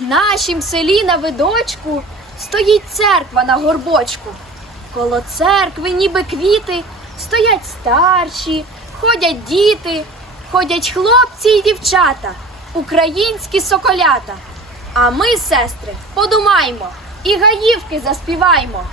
нашім селі на видочку стоїть церква на горбочку. Коло церкви, ніби квіти, стоять старші, ходять діти, ходять хлопці і дівчата, українські соколята. А ми, сестри, подумаймо і гаївки заспіваймо.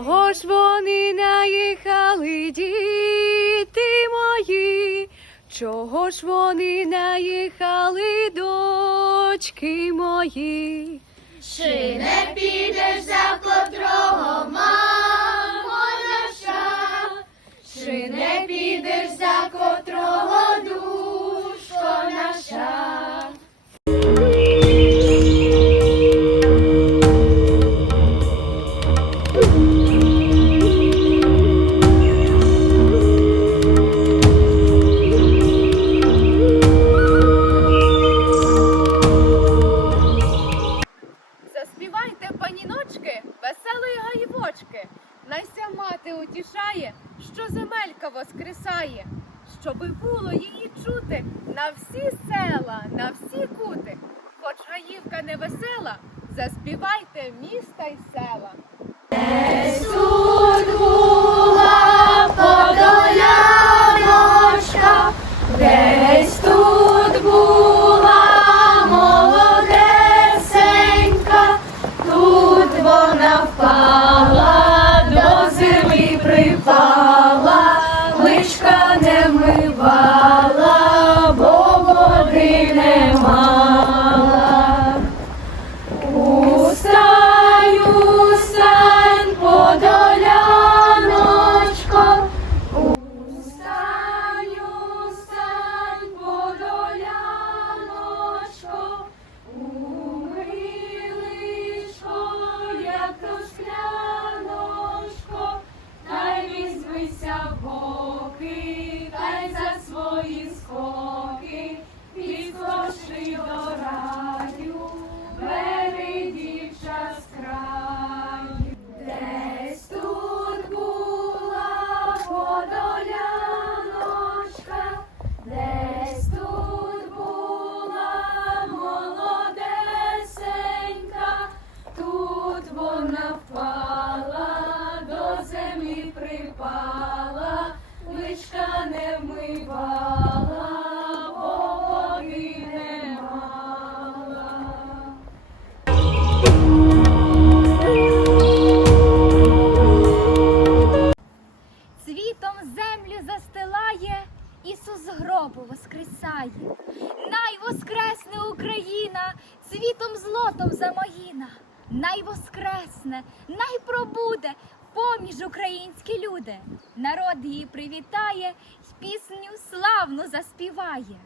Чого ж вони наїхали, діти мої? Чого ж вони наїхали, дочки мої? Чи не підеш за котрого, мамо мати утішає, що земелька воскресає, щоби було її чути на всі села, на всі кути. Хоч гаївка не весела, заспівайте міста й села. Візьмися в боки, та й за свої скоки, підскочи до раю, бери дівча з краю. Десь тут була подоляночка, Цвітом землю застилає, Ісус гробу воскресає. Най воскресне Україна, цвітом злотом замоїна. Най воскресне, най пробуде поміж українські люди. Народ її привітає, й пісню славну заспіває.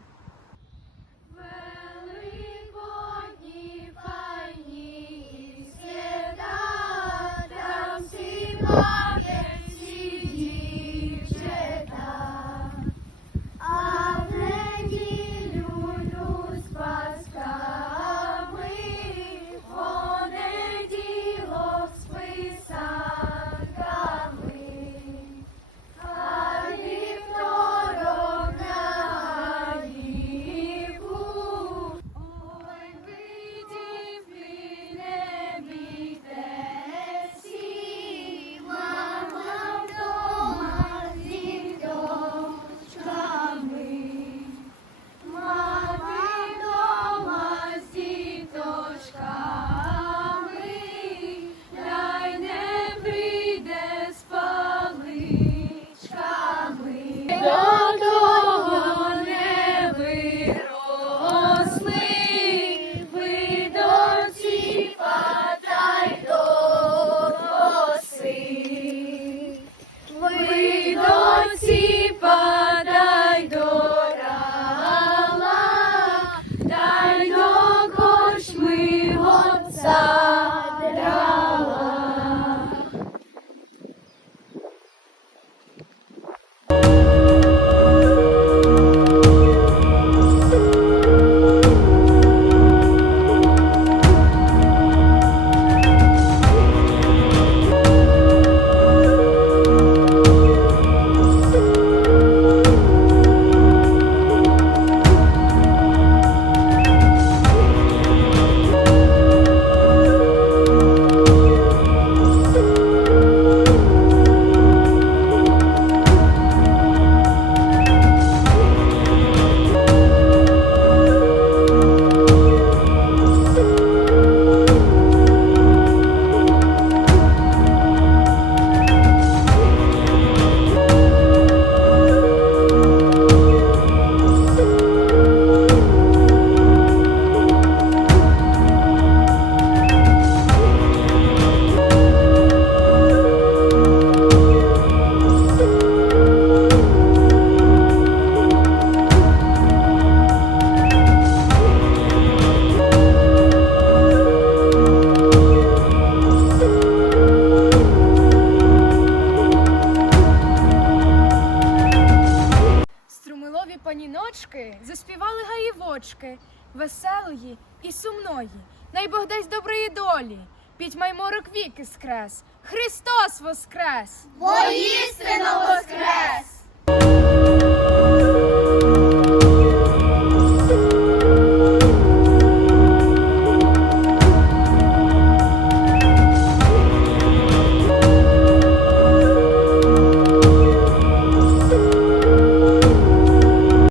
паніночки заспівали гаївочки, веселої і сумної, найбогдесь доброї долі, Підьмай морок віки скрес, Христос воскрес! Воістину воскрес!